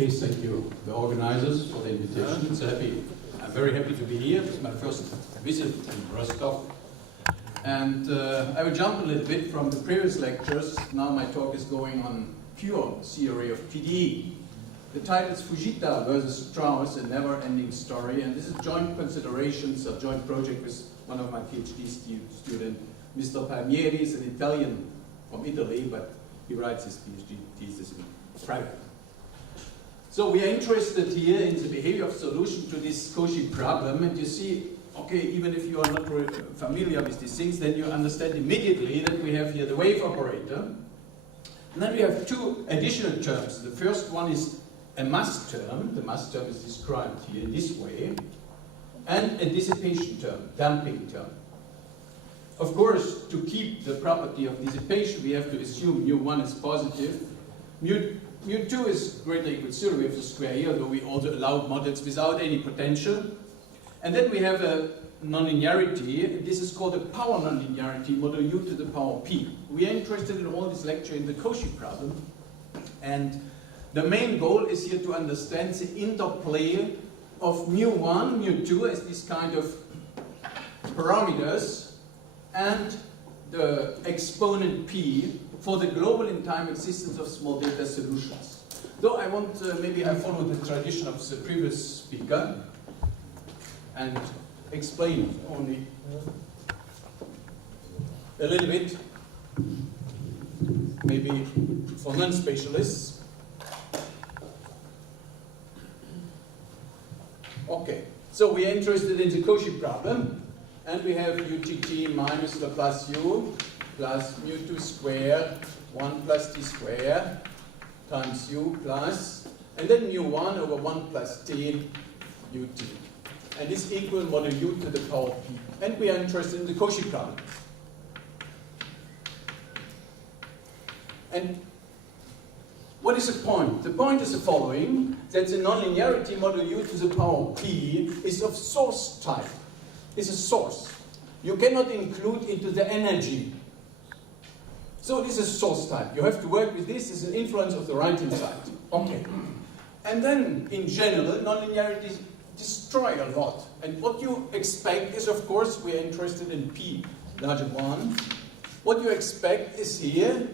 Okay, thank you, the organizers, for the invitation. I'm very happy to be here. It's my first visit in Rostock. And I will jump a little bit from the previous lectures. Now my talk is going on pure theory of PDE. The title is Fujita versus Strauss, a never-ending story. And this is joint considerations, a joint project with one of my PhD students, Mr. Palmieri. He's an Italian from Italy, but he writes his PhD thesis in private. So we are interested here in the behavior of solution to this Cauchy problem, and you see, okay, even if you are not familiar with these things, then you understand immediately that we have here the wave operator, and then we have two additional terms. The first one is a mass term. The mass term is described here in this way, and a dissipation term, damping term. Of course, to keep the property of dissipation, we have to assume mu1 is positive. Mu2 is greater or equal to 0, we have the square here, although we also allow models without any potential. And then we have a nonlinearity. This is called a power nonlinearity, model u to the power p. We are interested in all this lecture in the Cauchy problem. And the main goal is here to understand the interplay of mu1, mu2 as these kind of parameters and the exponent p for the global in time existence of small data solutions. Though I want, maybe I follow the tradition of the previous speaker and explain only a little bit, maybe for non-spatialists. Okay, so we are interested in the Cauchy problem, and we have utt minus Laplace u plus mu2 squared 1 plus t squared times u plus, and then mu1 over 1 plus t ut. And this equal model u to the power p. And we are interested in the Cauchy problem. And what is the point? The point is the following, that the nonlinearity model u to the power p is of source type. It's a source. You cannot include into the energy. So this is source type. You have to work with this as an influence of the right-hand side. Okay. And then, in general, nonlinearities destroy a lot. And what you expect is, of course, we are interested in p larger 1. What you expect is here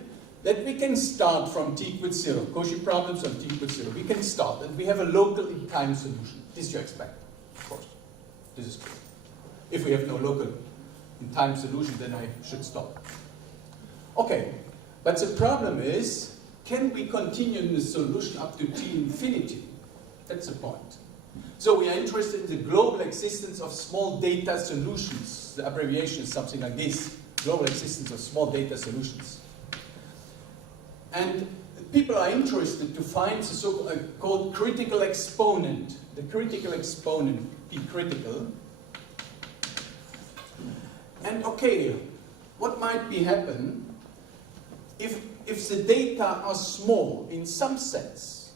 that we can start from t equals 0. Cauchy problems on t equals 0. We can start, and we have a local in time solution. This you expect, of course. This is true. If we have no local in time solution, then I should stop. Okay, but the problem is, can we continue in the solution up to t infinity? That's the point. So we are interested in the global existence of small data solutions. The abbreviation is something like this: global existence of small data solutions. And people are interested to find the so-called critical exponent. The critical exponent, p critical. And okay, what might be happen if the data are small in some sense?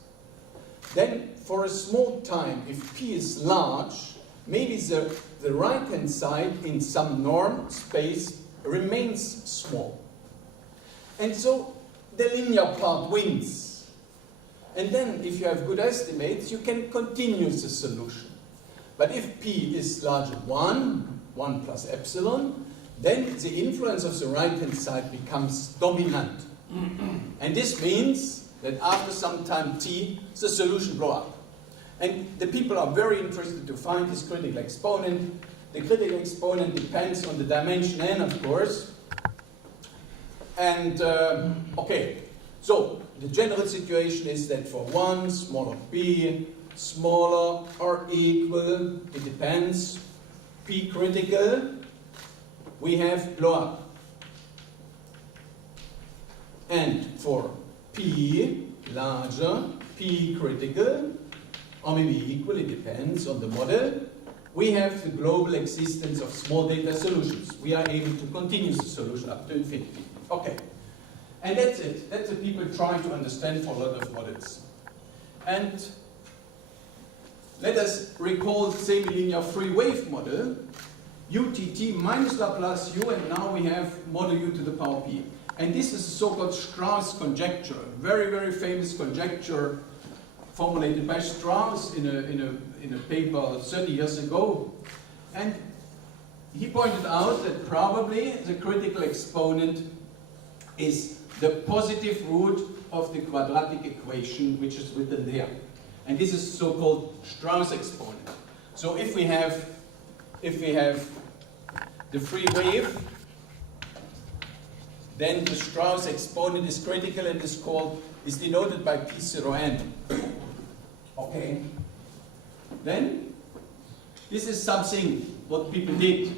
Then for a small time, if p is large, maybe the right-hand side in some norm space remains small. And so the linear part wins. And then if you have good estimates, you can continue the solution. But if p is larger than 1 plus epsilon, then the influence of the right-hand side becomes dominant. And this means that after some time t, the solution blows up. And the people are very interested to find this critical exponent. The critical exponent depends on the dimension n, of course. And, okay, so the general situation is that for 1, smaller p, smaller or equal, it depends, p critical, we have blow up. And for p larger, p critical, or maybe equal, it depends on the model, we have the global existence of small data solutions. We are able to continue the solution up to infinity. Okay. And that's it. That's the people trying to understand for a lot of models. And let us recall the semi-linear free wave model, utt minus Laplace u, and now we have model u to the power p. And this is the so-called Strauss conjecture, a very, very famous conjecture formulated by Strauss in a paper 30 years ago. And he pointed out that probably the critical exponent is the positive root of the quadratic equation which is written there. And this is so-called Strauss exponent. So if we have the free wave, then the Strauss exponent is critical and is denoted by P0n. Okay. Then this is something what people did.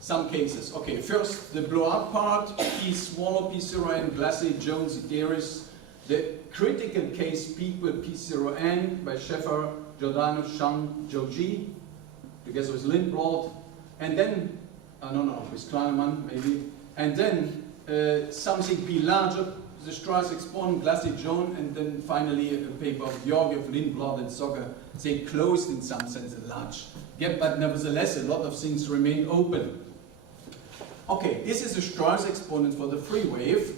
Some cases. Okay, first the blow-up part, P smaller P0n, Glassy, Jones, Ideris. The critical case P equal P0n by Scheffer, Giordano, Shang, Joji, together with Lindblad, and then, with Kleinemann maybe, and then something P larger, the Strauss exponent, Glassy, Jones, and then finally a paper of Georgiev, Lindblad, and Soccer. They closed in some sense a large gap, but nevertheless a lot of things remain open. Okay, this is a Strauss exponent for the free wave.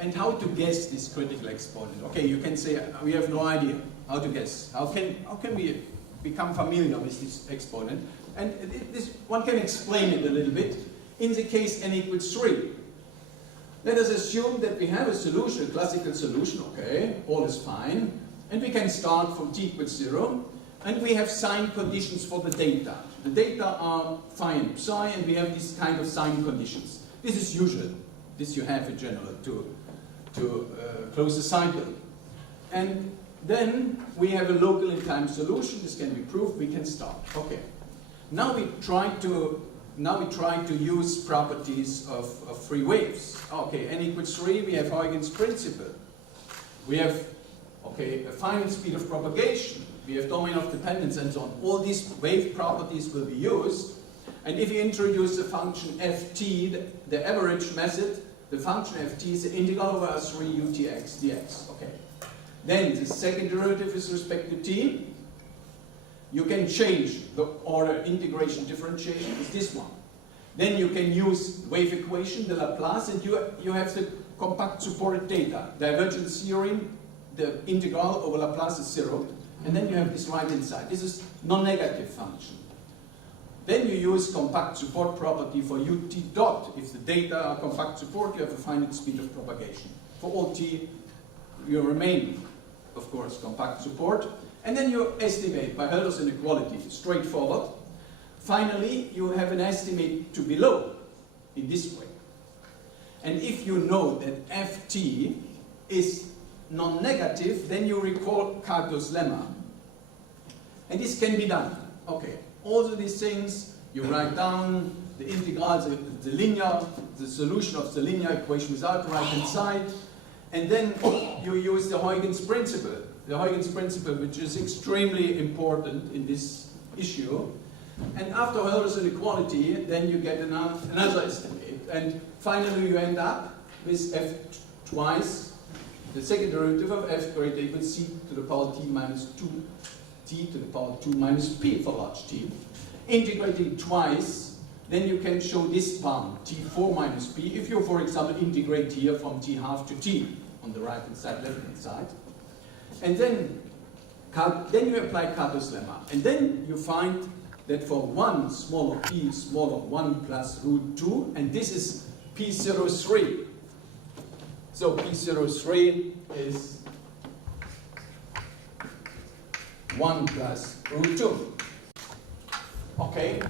And how to guess this critical exponent? Okay, you can say we have no idea how to guess. How can we become familiar with this exponent? And one can explain it a little bit. In the case n equals 3, let us assume that we have a solution, a classical solution. Okay, all is fine, and we can start from t equals 0, and we have sign conditions for the data. The data are phi and psi, and we have these kind of sign conditions. This is usual. This you have in general to close the cycle. And then we have a local in time solution. This can be proved. We can start. Okay. Now we try to use properties of free waves. Okay, n equals 3, we have Huygens principle. We have, okay, a finite speed of propagation. We have domain of dependence and so on. All these wave properties will be used. And if you introduce the function ft, the average method, the function ft is the integral over R3 utx dx. Okay. Then the second derivative with respect to t, you can change the order integration differentiation is this one. Then you can use wave equation, the Laplace, and you have the compact supported data. Divergence theorem, the integral over Laplace is 0. And then you have this right hand side. This is non-negative function. Then you use compact support property for ut dot. If the data are compact support, you have a finite speed of propagation. For all t, you remain, of course, compact support. And then you estimate by Hölder's inequality, straightforward. Finally, you have an estimate to below in this way. And if you know that ft is non-negative, then you recall Cato's lemma. And this can be done. Okay. All of these things, you write down the integral, the linear, the solution of the linear equation without the right-hand side, and then you use the Huygens principle. The Huygens principle, which is extremely important in this issue. And after Hölder's inequality, then you get another estimate. And finally, you end up with f twice the second derivative of f greater equal c to the power t minus 2 t to the power 2 minus p for large t. Integrating twice, then you can show this bound, t4 minus p, if you, for example, integrate here from t half to t on the right-hand side, left-hand side. And then you apply Cato's lemma. And then you find that for 1 smaller p smaller 1 plus root 2, and this is p03. So p03 is 1 plus root 2. Okay?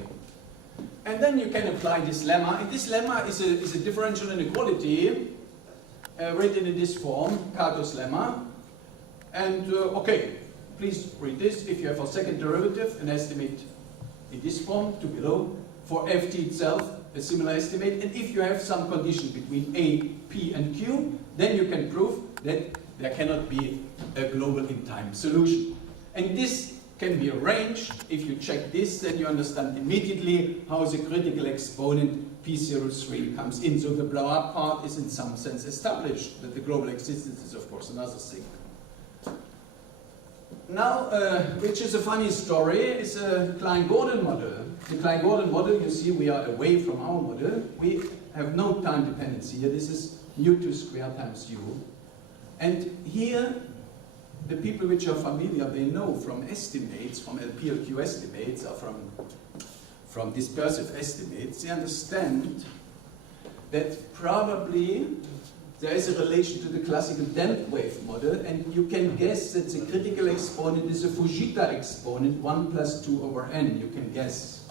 And then you can apply this lemma. And this lemma is a differential inequality written in this form, Cato's lemma. And okay, please read this. If you have a second derivative, an estimate in this form to below. For ft itself, a similar estimate. And if you have some condition between A, P, and Q, then you can prove that there cannot be a global in-time solution. And this can be arranged. If you check this, then you understand immediately how the critical exponent P03 comes in. So the blow-up part is in some sense established, that the global existence is, of course, another thing. Now, which is a funny story, is a Klein-Gordon model. The Klein-Gordon model, you see, we are away from our model. We have no time dependency here. This is nu2 squared times u. And here, the people which are familiar, they know from estimates, from LPLQ estimates, or from dispersive estimates, they understand that probably there is a relation to the classical damped wave model, and you can guess that the critical exponent is a Fujita exponent, 1 plus 2 over n, you can guess.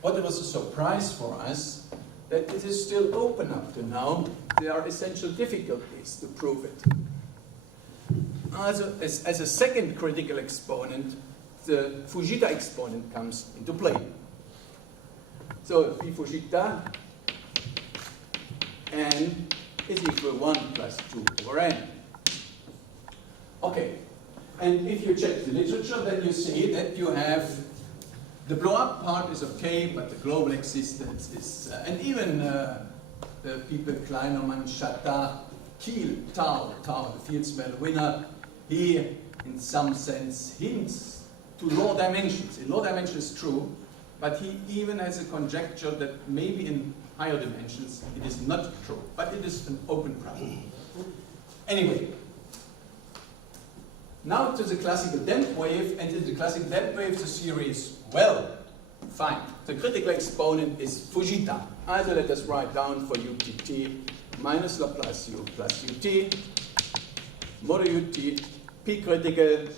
What was a surprise for us, that it is still open up to now. There are essential difficulties to prove it. As a second critical exponent, the Fujita exponent comes into play. So P Fujita n is equal to 1 plus 2 over n. Okay, and if you check the literature, then you see that you have the blow-up part is okay, but the global existence is, and even the people Kleinerman, Chattah, Kiel, Tau, the field smell winner, he, in some sense, hints to low dimensions. In low dimensions, true, but he even has a conjecture that maybe in higher dimensions it is not true, but it is an open problem. Anyway, now to the classical damped wave, and in the classical damped wave, the theory is, well, fine. The critical exponent is Fujita. Either let us write down for utt minus Laplace u plus ut, modu ut, p critical,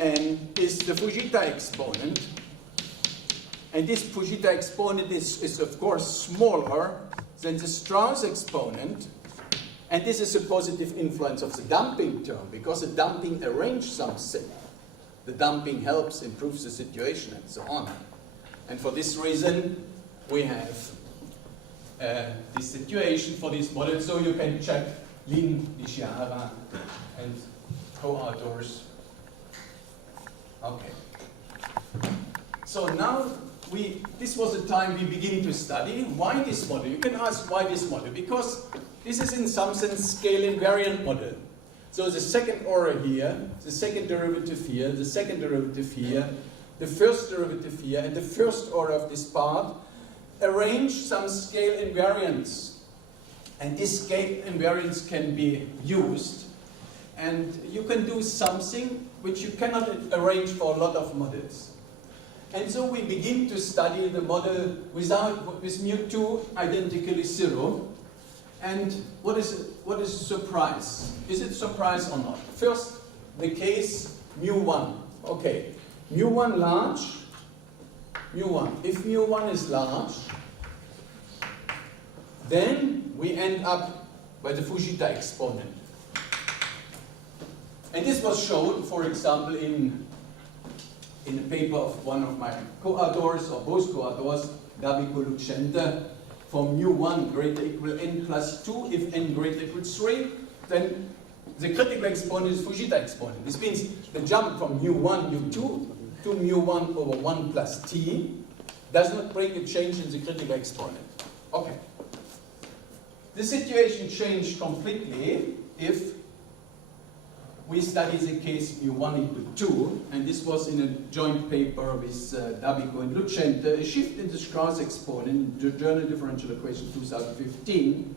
n is the Fujita exponent. And this Fujita exponent is of course smaller than the Strauss exponent. And this is a positive influence of the damping term, because the damping arranges something. The damping helps, improves the situation, and so on. And for this reason, we have this situation for this model. So you can check Lin, Nishihara, and co-authors. Okay. So now, this was the time we begin to study. Why this model? You can ask why this model. Because this is in some sense scale invariant model. So the second order here, the second derivative here, the second derivative here, the first derivative here, and the first order of this part arrange some scale invariance. And this scale invariance can be used. And you can do something which you cannot arrange for a lot of models. And so we begin to study the model with mu2 identically 0. And what is a surprise? Is it surprise or not? First, the case mu1. Okay, mu1 large, mu1. If mu1 is large, then we end up by the Fujita exponent. And this was shown, for example, in a paper of one of my co-authors, or both co-authors, Davico Lucente, for mu1 greater equal n plus 2, if n greater equal 3, then the critical exponent is Fujita exponent. This means the jump from mu1, mu2 to mu1 over 1 plus t does not bring a change in the critical exponent. Okay. The situation changed completely if we study the case mu1 equal 2, and this was in a joint paper with Davico and Lucente, a shift in the Strauss exponent, in Journal Differential Equation 2015.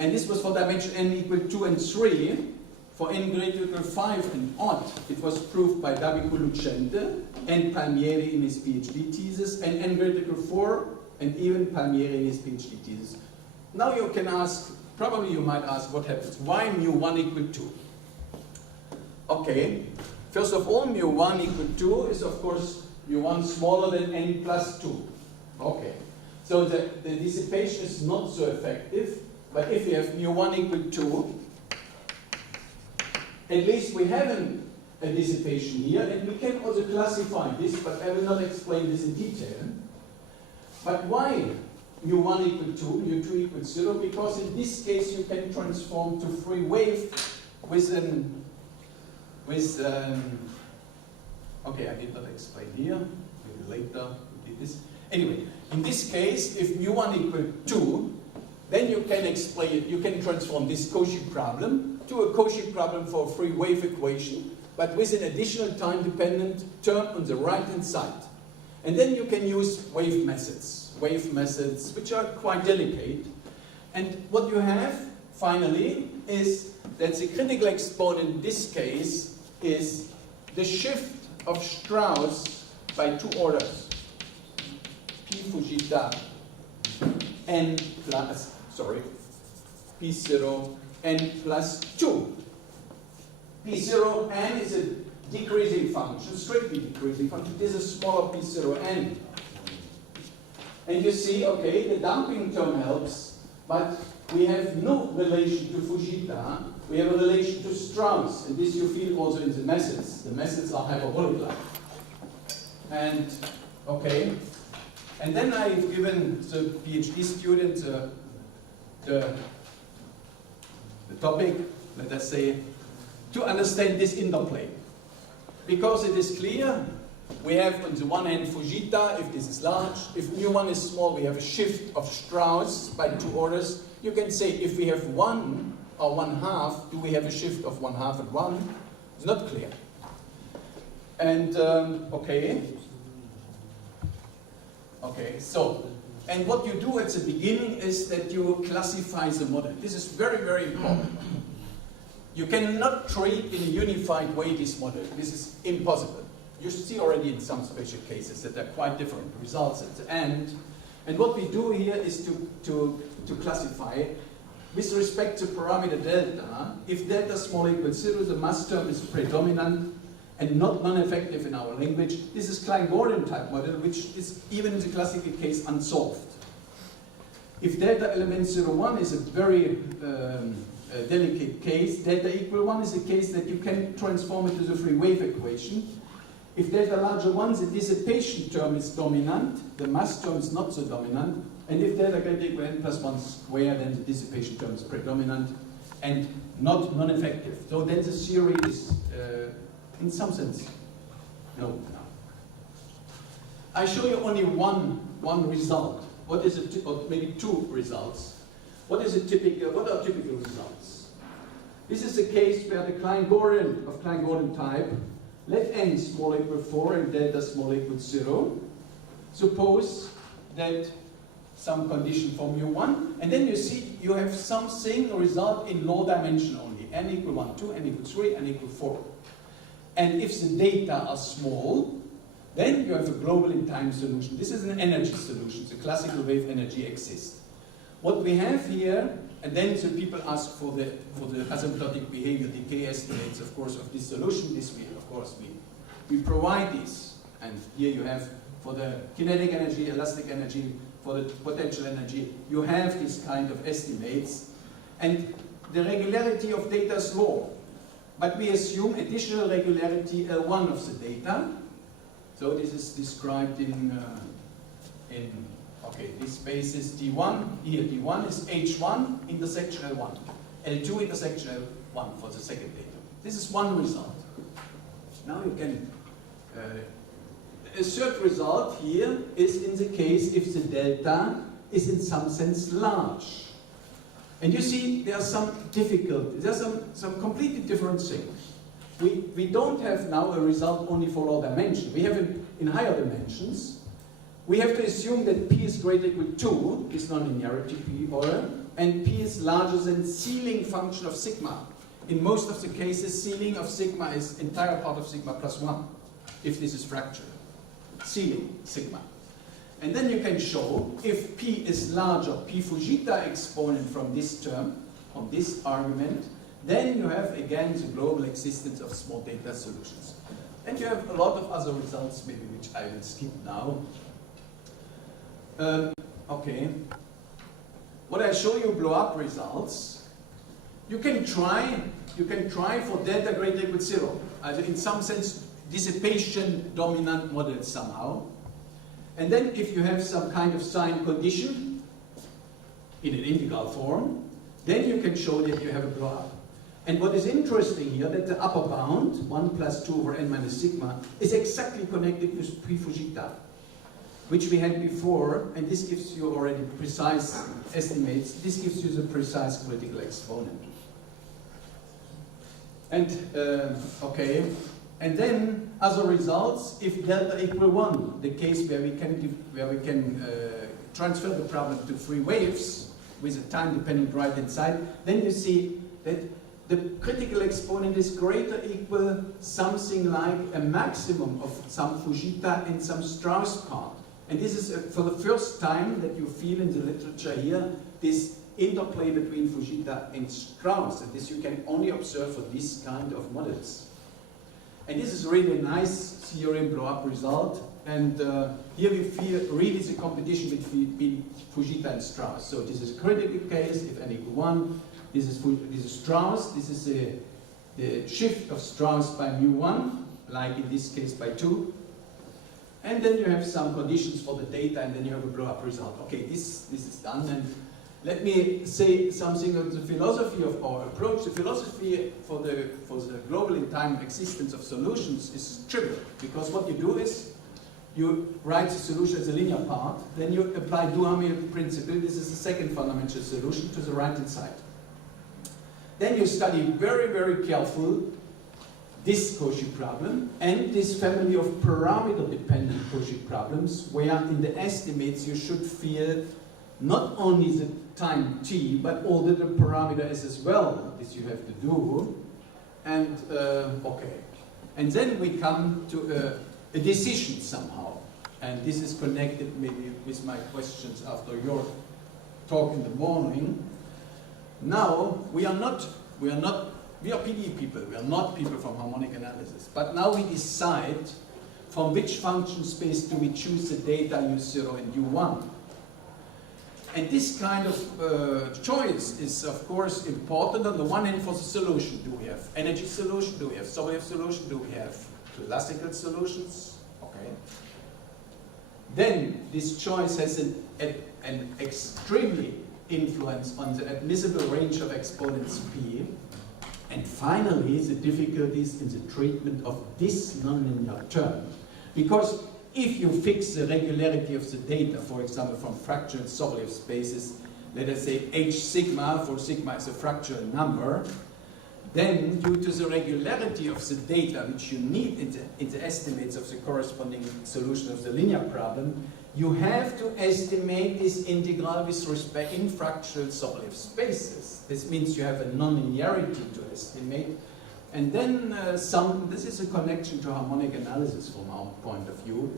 And this was for dimension n equal 2 and 3. For n greater equal 5 and odd, it was proved by Davico Lucente and Palmieri in his PhD thesis, and n greater equal 4, and even Palmieri in his PhD thesis. Now you can ask, probably you might ask, what happens? Why mu1 equal 2? Okay, first of all, mu1 equal 2 is of course mu1 smaller than n plus 2. Okay, so the dissipation is not so effective, but if you have mu1 equal 2, at least we have a dissipation here, and we can also classify this, but I will not explain this in detail. But why mu1 equal 2, mu2 equal 0? Because in this case you can transform to free wave okay, I did not explain here, maybe later we did this. Anyway, in this case, if mu1 equal 2, then you can explain, you can transform this Cauchy problem to a Cauchy problem for a free wave equation, but with an additional time-dependent term on the right-hand side. And then you can use wave methods which are quite delicate. And what you have finally, is that the critical exponent in this case is the shift of Strauss by 2 orders. P Fujita n plus, sorry, P0 n plus 2. P0 n is a decreasing function, strictly decreasing function. This is smaller P0 n. And you see, okay, the damping term helps, but we have no relation to Fujita, we have a relation to Strauss, and this you feel also in the methods. The methods are hyperbolic-like. And, okay, and then I've given the PhD student the topic, let us say, to understand this interplay. Because it is clear, we have on the one hand Fujita, if this is large. If mu1 is small, we have a shift of Strauss by 2 orders. You can say if we have 1 or 1/2, do we have a shift of 1/2 and 1? It's not clear. And, okay. Okay, so, and what you do at the beginning is that you classify the model. This is very, very important. You cannot treat in a unified way this model. This is impossible. You see already in some special cases that there are quite different results at the end. And what we do here is to classify with respect to parameter delta. If delta small equals 0, the mass term is predominant and not non-effective in our language. This is Klein-Gordon type model, which is even in the classical case unsolved. If delta element 0,1 is a very delicate case, delta equal 1 is a case that you can transform it to the free wave equation. If delta larger 1, the dissipation term is dominant, the mass term is not so dominant, and if delta greater equal n plus 1 squared, then the dissipation term is predominant and not non-effective. So then the theory is, in some sense, no. I show you only one result. What is it, or maybe 2 results. What are typical results? This is a case where the Klein-Gordon of Klein-Gordon type, let n small equal 4 and delta small equal 0. Suppose that some condition for mu1, and then you see you have something result in low dimension only. N equal 1, 2, n equal 3, n equal 4. And if the data are small, then you have a global in time solution. This is an energy solution. The classical wave energy exists. What we have here, and then the people ask for the asymptotic behavior decay estimates, of course, of this solution. This we, of course, we provide this. And here you have for the kinetic energy, elastic energy, for the potential energy, you have this kind of estimates. And the regularity of data is low. But we assume additional regularity L1 of the data. So this is described in okay, this space is D1. Here D1 is H1 intersection L1. L2 intersection L1 for the second data. This is one result. Now you can, a third result here is in the case if the delta is in some sense large. And you see there are some difficulties, there are some completely different things. We don't have now a result only for low dimension. We have in higher dimensions. We have to assume that P is greater equal to this nonlinearity P order, and P is larger than ceiling function of sigma. In most of the cases, ceiling of sigma is entire part of sigma plus 1, if this is fractured. Ceiling, sigma. And then you can show if P is larger, P Fujita exponent from this term, from this argument, then you have again the global existence of small data solutions. And you have a lot of other results, maybe which I will skip now. Okay. What I show you blow up results. You can try for delta greater equal 0. In some sense, dissipation dominant model somehow. And then if you have some kind of sign condition in an integral form, then you can show that you have a blow up. And what is interesting here, that the upper bound, 1 plus 2 over n minus sigma, is exactly connected with P Fujita, which we had before, and this gives you already precise estimates. This gives you the precise critical exponent. And, okay. And then other results, if delta equal 1, the case where we can transfer the problem to free waves, with a time-dependent right-hand side, then you see that the critical exponent is greater or equal something like a maximum of some Fujita and some Strauss part. And this is for the first time that you feel in the literature here this interplay between Fujita and Strauss, and this you can only observe for this kind of models. And this is really a nice theorem blow-up result, and here we feel really the competition between Fujita and Strauss. So this is a critical case, if n equal 1, this is Strauss, this is the shift of Strauss by mu1, like in this case by 2. And then you have some conditions for the data, and then you have a blow-up result. Okay, this is done, and let me say something on the philosophy of our approach. The philosophy for the global in time existence of solutions is trivial, because what you do is you write the solution as a linear part, then you apply Duhamel principle. This is the second fundamental solution to the right-hand side. Then you study very, very careful this Cauchy problem and this family of parameter-dependent Cauchy problems, where in the estimates you should feel not only the time t, but all the parameters as well. This you have to do. And, okay. And then we come to a decision somehow. And this is connected maybe with my questions after your talk in the morning. Now, we are PD people, we are not people from harmonic analysis. But now we decide from which function space do we choose the data u0 and u1. And this kind of choice is, of course, important on the one hand for the solution. Do we have energy solution? Do we have Sobolev solution? Do we have classical solutions? Okay. Then this choice has an extremely influence on the admissible range of exponents p. And finally, the difficulties in the treatment of this nonlinear term. Because if you fix the regularity of the data, for example, from fractal Sobolev spaces, let us say h sigma, for sigma is a fractal number, then due to the regularity of the data which you need in the estimates of the corresponding solution of the linear problem, you have to estimate this integral with respect in fractal Sobolev spaces. This means you have a nonlinearity to estimate. And then this is a connection to harmonic analysis from our point of view.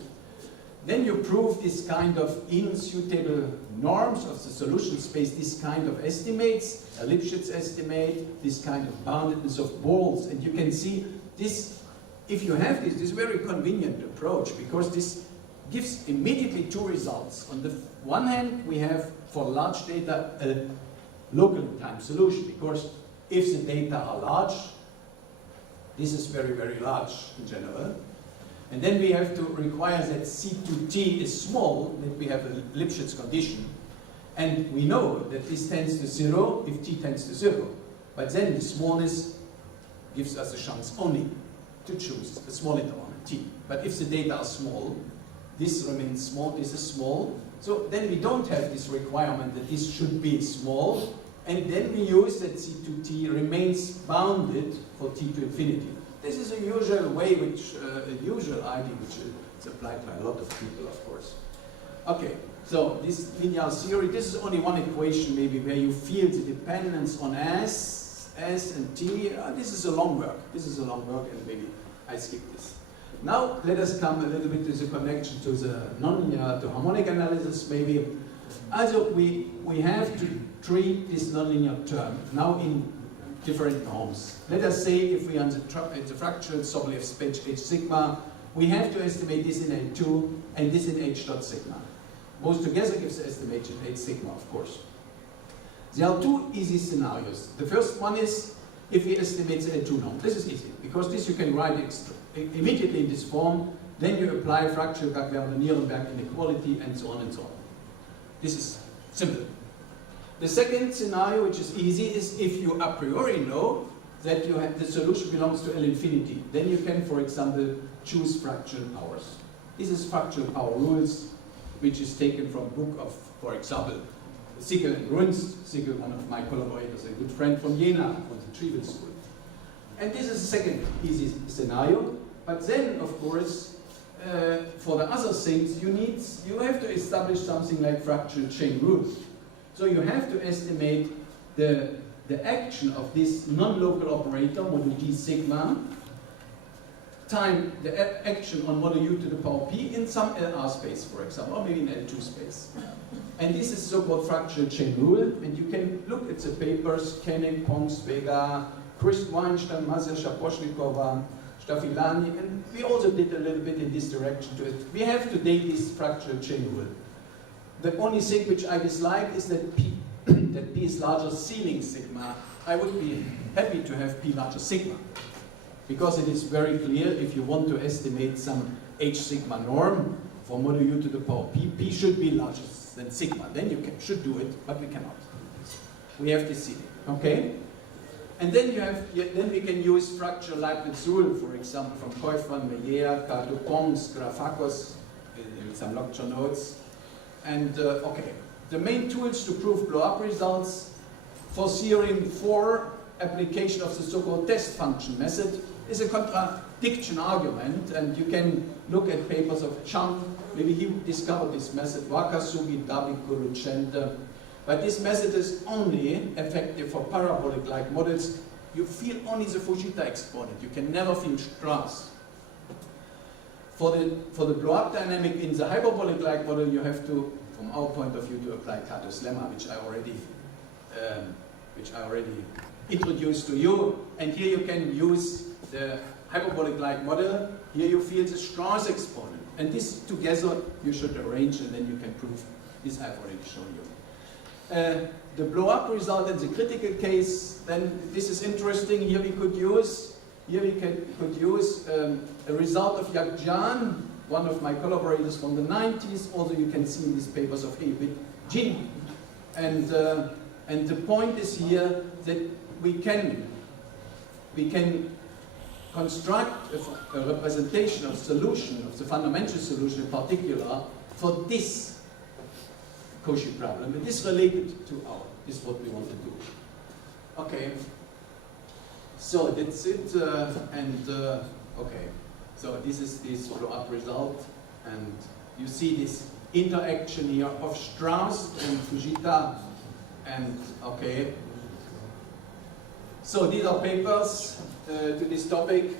Then you prove this kind of insuitable norms of the solution space, this kind of estimates, a Lipschitz estimate, this kind of boundedness of balls. And you can see this, if you have this very convenient approach, because this gives immediately two results. On the one hand, we have for large data a local time solution, because if the data are large, this is very, very large in general. And then we have to require that C2t is small, that we have a Lipschitz condition. And we know that this tends to 0 if t tends to 0. But then the smallness gives us a chance only to choose a small interval, t. But if the data are small, this remains small, this is small. So then we don't have this requirement that this should be small. And then we use that C2t remains bounded for t to infinity. This is a usual way, a usual idea which is applied by a lot of people, of course. Okay, so this linear theory, this is only one equation maybe where you feel the dependence on S and T. This is a long work. This is a long work, and maybe I skip this. Now let us come a little bit to the connection to the nonlinear, to harmonic analysis maybe. Also, we have to treat this nonlinear term now in different norms. Let us say if we are in the fractal Sobolev space h sigma, we have to estimate this in H2 and this in h dot sigma. Both together gives the estimation h sigma, of course. There are two easy scenarios. The first one is if we estimate the L2 norm. This is easy, because this you can write immediately in this form, then you apply fractal Gag-Lerner-Nierenberg inequality and so on and so on. This is simple. The second scenario, which is easy, is if you a priori know that you have, the solution belongs to L infinity. Then you can, for example, choose fractal powers. This is fractal power rules, which is taken from book of, for example, Siegel and Runst. Siegel, one of my collaborators, a good friend from Jena, from the Triebel School. And this is the second easy scenario. But then, of course, for the other things, you have to establish something like fractal chain rules. So you have to estimate the action of this non-local operator, model G sigma, time the action on model U to the power P in some LR space, for example, or maybe in L2 space. And this is so-called fractional chain rule, and you can look at the papers, Koenig, Pons, Vega, Chris Weinstein, Mazel, Shaposhnikova, Stafilani, and we also did a little bit in this direction to it. We have today this fractional chain rule. The only thing which I dislike is that P, that P is larger ceiling sigma. I would be happy to have P larger sigma, because it is very clear if you want to estimate some H sigma norm for model U to the power P, P should be larger than sigma. Then you should do it, but we cannot. We have this ceiling, okay? And then then we can use fractional Leibniz rule, for example, from Kaufmann, Meyer, Carlo Pons, Grafakos, in some lecture notes. And okay, the main tools to prove blow-up results for theorem 4 application of the so-called test function method is a contradiction argument, and you can look at papers of Chang, maybe he discovered this method, Wakasugi, Dabiko, Lucente. But this method is only effective for parabolic-like models. You feel only the Fujita exponent. You can never feel Strauss. For the blow-up dynamic in the hyperbolic-like model, you have to, from our point of view, to apply Kato's lemma, which I already introduced to you. And here you can use the hyperbolic-like model. Here you feel the Strauss exponent. And this together you should arrange, and then you can prove this I've already shown you. The blow-up result in the critical case, then this is interesting. Here we could use a result of Yakjan, one of my collaborators from the 90s. Also, you can see in these papers of David Jin. And the point is here that we can construct a representation of solution, of the fundamental solution in particular, for this Cauchy problem. It is related to this is what we want to do. Okay. So that's it, okay. So this is this blow-up result, and you see this interaction here of Strauss and Fujita, and okay. So these are papers to this topic.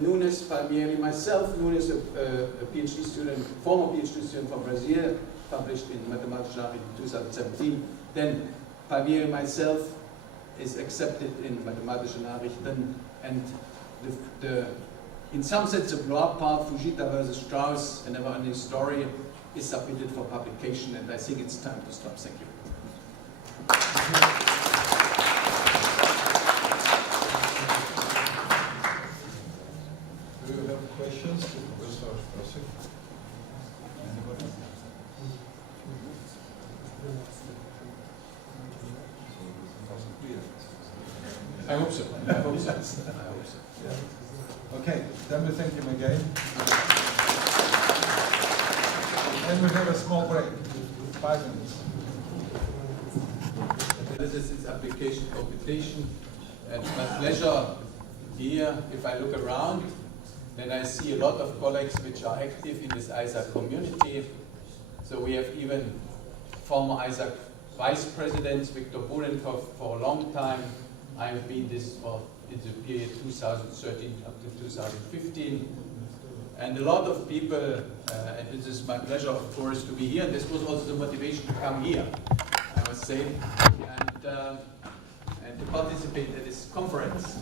Nunes, Palmieri, myself. Nunes, a PhD student, former PhD student from Brazil, published in Mathematische Nachrichten in 2017. Then Palmieri, myself, is accepted in Mathematische Nachrichten, and in some sense the blow-up part, Fujita versus Strauss, a never-ending story, is submitted for publication, and I think it's time to stop. Thank you. Do you have questions to Professor Reissig? Anybody? I hope so. I hope so. I hope so. Yeah. Okay, then we thank him again. And we have a small break, 5 minutes. This is its application computation, and it's my pleasure here, if I look around, then I see a lot of colleagues which are active in this ISAC community. So we have even former ISAC vice presidents, Viktor Burenkov, for a long time. I have been this for in the period 2013 up to 2015. And a lot of people, and it is my pleasure, of course, to be here. And this was also the motivation to come here, I must say, and to participate at this conference.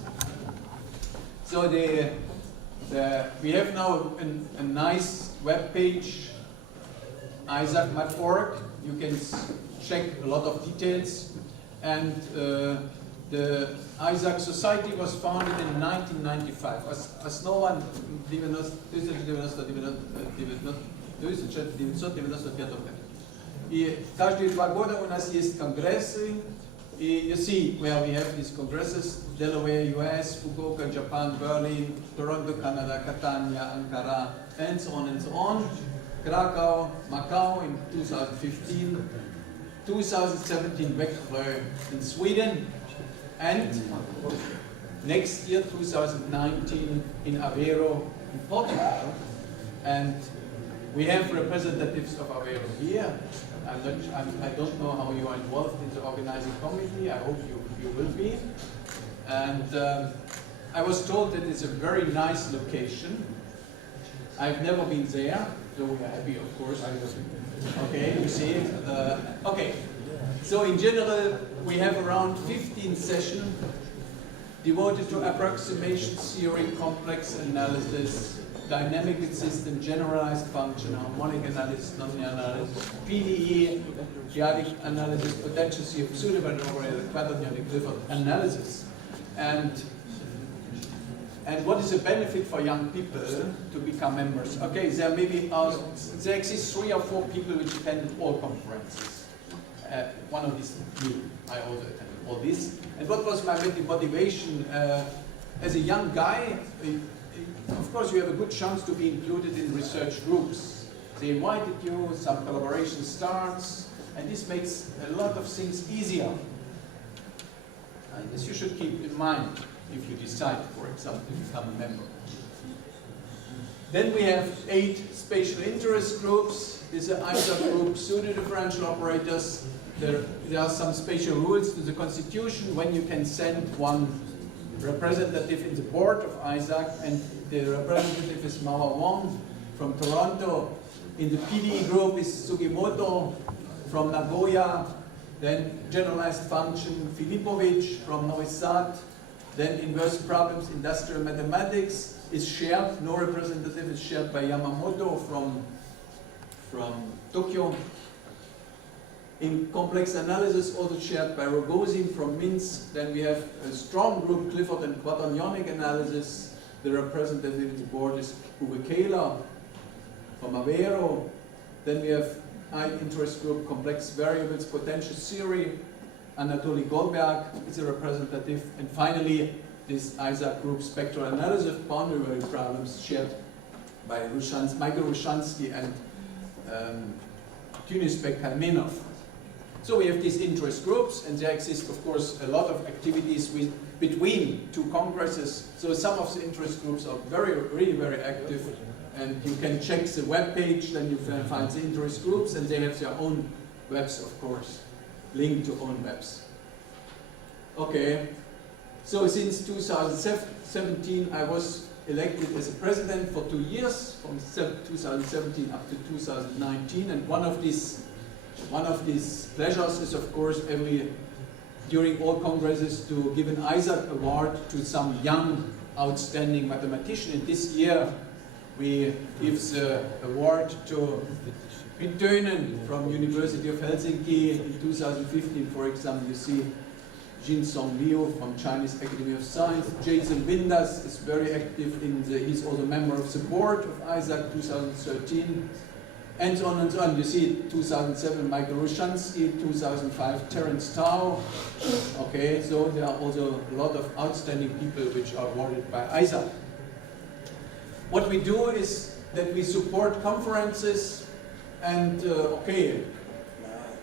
So we have now a nice web page, isaac.org. You can check a lot of details. And the ISAC Society was founded in 1995. Основан 1994. И каждые 2 года у нас есть конгрессы. You see where we have these congresses: Delaware, US, Fukuoka, Japan, Berlin, Toronto, Canada, Catania, Ankara, and so on and so on. Krakow, Macau in 2015, 2017 Växjö in Sweden, and next year 2019 in Aveiro in Portugal. And We have representatives of Avero here. I don't know how you are involved in the organizing committee. I hope you will be. And I was told that it's a very nice location. I've never been there, so we are happy, of course. Okay, you see it. Okay, so in general, we have around 15 sessions devoted to approximation theory, complex analysis, dynamic system, generalized function, harmonic analysis, nonlinear analysis, PDE, periodic analysis, potential theory, pseudo-operator, quaternionic Clifford analysis. And what is the benefit for young people to become members? Okay, there exist 3 or 4 people which attended all conferences. One of these, me, I also attended all this. And what was my motivation? As a young guy, of course you have a good chance to be included in research groups. They invited you, some collaboration starts, and this makes a lot of things easier. This you should keep in mind if you decide, for example, to become a member. Then we have 8 spatial interest groups. These are Isaac groups, pseudo-differential operators. There are some spatial rules to the Constitution when you can send one representative in the board of Isaac, and the representative is Mao Wong from Toronto. In the PDE group is Sugimoto from Nagoya. Then generalized function, Filipovic from Novi Sad. Then inverse problems, industrial mathematics is shared. No representative is shared by Yamamoto from Tokyo. In complex analysis, also shared by Rogozin from Minsk. Then we have a strong group, Clifford and quaternionic analysis. The representative in the board is Uwe Kehler from Avero. Then we have high interest group, complex variables, potential theory. Anatoly Goldberg is a representative. And finally, this Isaac group, spectral analysis of boundary problems, shared by Michael Rushansky and Tunisbek Kalmenov. So we have these interest groups, and there exist, of course, a lot of activities between 2 congresses. So some of the interest groups are really very active, and you can check the web page, then you can find the interest groups, and they have their own webs, of course, linked to own webs. Okay, so since 2017, I was elected as a president for 2 years, from 2017 up to 2019, and one of these pleasures is, of course, during all congresses to give an Isaac Award to some young, outstanding mathematician. And this year, we give the award to Pittönen from University of Helsinki. In 2015, for example, you see Jin Song Liu from Chinese Academy of Science. Jason Winders is very active he's also a member of the board of Isaac 2013. And so on and so on. You see 2007 Michael Rushansky, 2005 Terence Tao. Okay, so there are also a lot of outstanding people which are awarded by Isaac. What we do is that we support conferences, and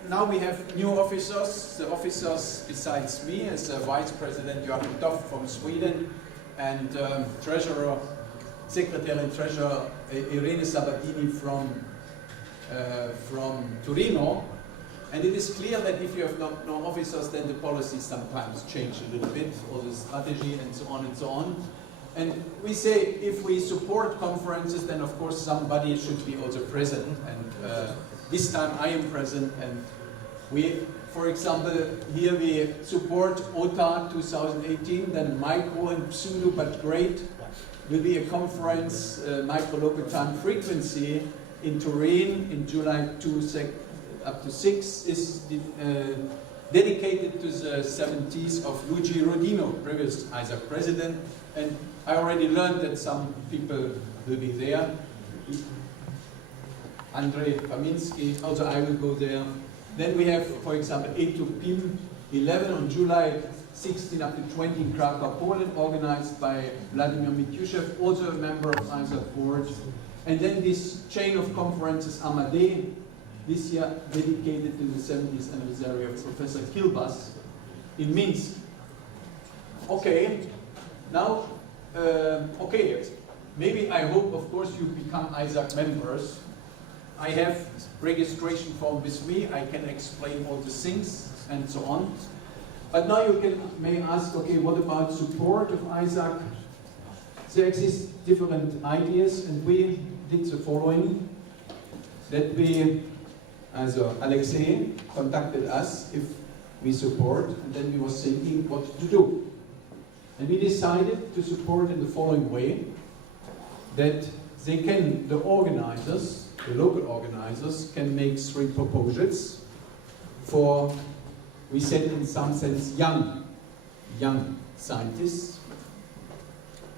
now we have new officers. The officers besides me is Vice President Joachim Toff from Sweden, and Secretary and Treasurer Irene Sabatini from Torino. And it is clear that if you have no officers, then the policies sometimes change a little bit, or the strategy, and so on and so on. And we say if we support conferences, then of course somebody should be also present. And this time I am present, and we, for example, here we support OTA 2018, then micro and pseudo but great will be a conference, micro local time frequency in Turin in July 2 up to 6 is dedicated to the 70s of Luigi Rodino, previous Isaac president. And I already learned that some people will be there. Andrei Kaminsky, also I will go there. Then we have, for example, A2 PIM 11 on July 16 up to 20 in Krakow, Poland, organized by Vladimir Mityushev, also a member of Isaac board. And then this chain of conferences, Amadei, this year dedicated to the 70th anniversary of Professor Kilbas in Minsk. Okay, now, maybe I hope, of course, you become Isaac members. I have registration form with me. I can explain all the things and so on. But now you may ask, okay, what about support of Isaac? There exist different ideas, and we did the following. That we, Alexei contacted us if we support, and then we was thinking what to do. And we decided to support in the following way, that they can, the organizers, the local organizers, can make 3 proposals for, we said in some sense, young scientists,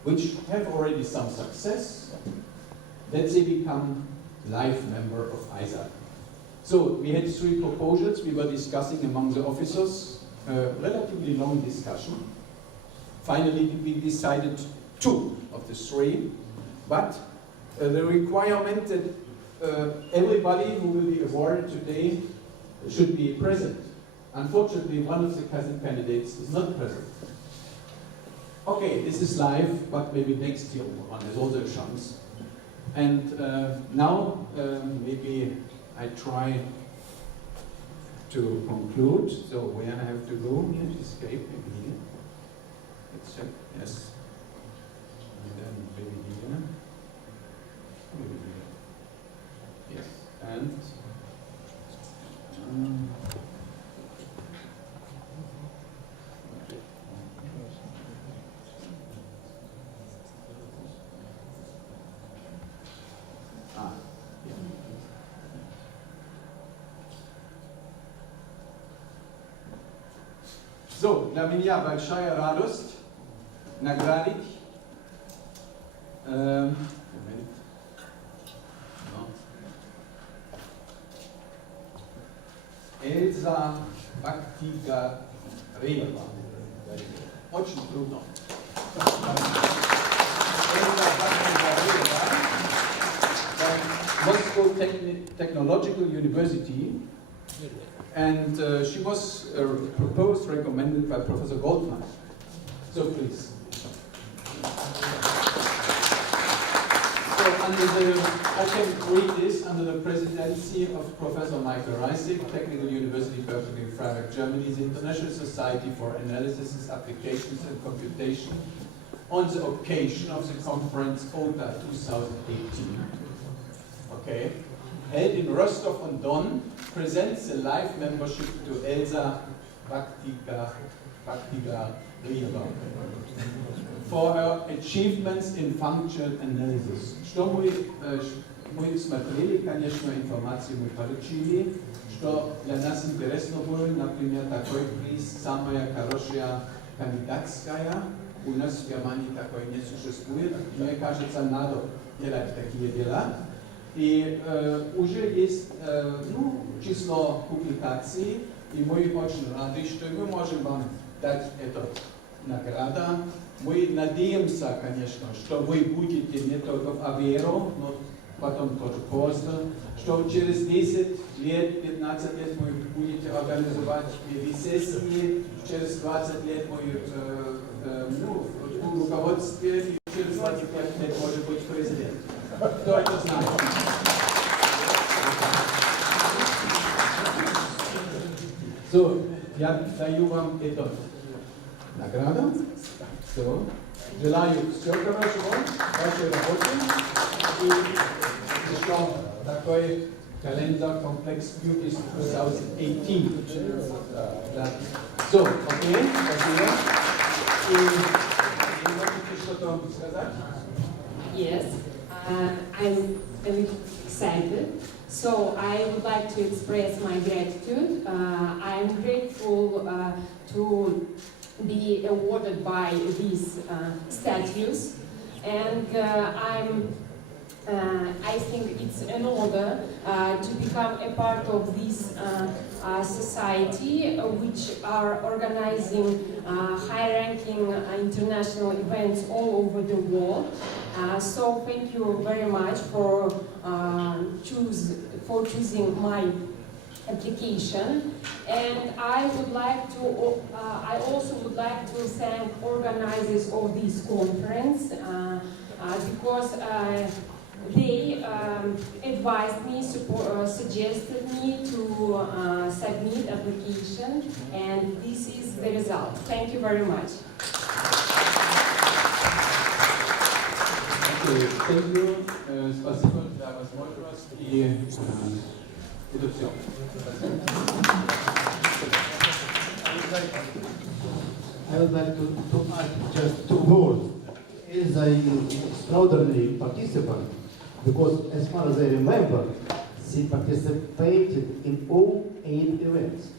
which have already some success, that they become life member of Isaac. So we had 3 proposals we were discussing among the officers, relatively long discussion. Finally, we decided 2 of the 3, but the requirement that everybody who will be awarded today should be present. Unfortunately, one of the candidates is not present. Okay, this is live, but maybe next year one has also a chance. And now, maybe I try to conclude. So where I have to go here, escape, maybe here. Let's check, yes. And then maybe here. Maybe here. Yes, and So, dla меня большая радость наградить Эльза Бактигареева. Очень трудно. Эльза Бактигареева from Moscow Technological University. And she was proposed, recommended by Professor Goldman. So please. So I can read this under the presidency of Professor Michael Reissig, Technical University Berkeley, Freiburg, Germany, the International Society for Analysis, Applications and Computation, on the occasion of the conference OTA 2018. Okay. Held in Rostov-on-Don, presents a life membership to Elsa Bактигареева for her achievements in functional analysis. Что мы смотрели, конечно, информацию мы получили, что для нас интересно было, например, такой приз «Самая хорошая кандидатская». У нас в Германии такой не существует. Мне кажется, надо делать такие дела. И уже есть число публикаций, и мы очень рады, что мы можем вам дать эту награду. Мы надеемся, конечно, что вы будете не только в Аверо, но потом тоже поздно, что через 10 лет, 15 лет вы будете организовать сессии, через 20 лет мы в руководстве, и через 25 лет может быть президент. Кто это знает? So, я даю вам эту награду. So, желаю всего хорошего в вашей работе. И еще такой календарь комплекс Beauty 2018. So, окей, спасибо. И вы хотите что-то сказать? Yes, I'm very excited. So I would like to express my gratitude. I'm grateful to be awarded by these statues, and I think it's an honor to become a part of this society, which are organizing high-ranking international events all over the world. So thank you very much for choosing my application, and I also would like to thank organizers of this conference because they advised me, suggested me to submit application, and this is the result. Thank you very much. Okay, thank you. Спасибо за возможность и это все. I would like to add just 2 words. As an extraordinary participant, because as far as I remember, she participated in all 8 events.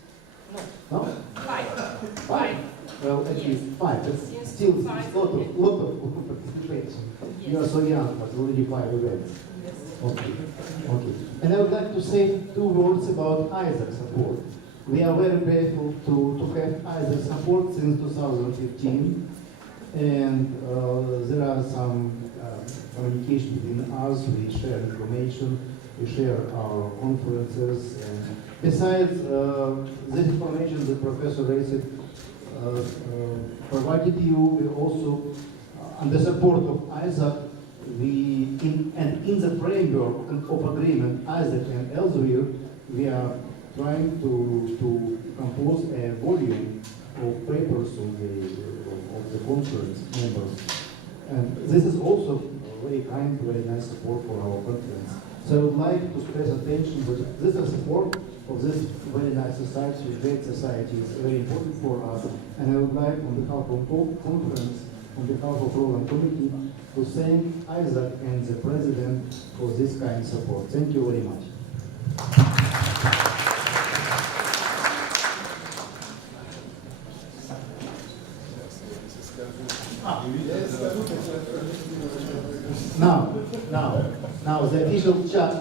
No? 5. Well, at least 5. But still, it's a lot of participation. You are so young, but already 5 events. Okay. And I would like to say 2 words about Isaac support. We are very grateful to have Isaac support since 2015, and there are some communication between us. We share information, we share our conferences, and besides this information that Professor Reissig provided you, we also, under support of Isaac, in the framework of agreement, Isaac and Elsevier, we are trying to compose a volume of papers of the conference members. And this is also very kind, very nice support for our conference. So I would like to stress attention that this support of this very nice society, great society, is very important for us. And I would like, on behalf of the conference, on behalf of program committee, to thank Isaac and the president for this kind of support. Thank you very much. Now, the official chat.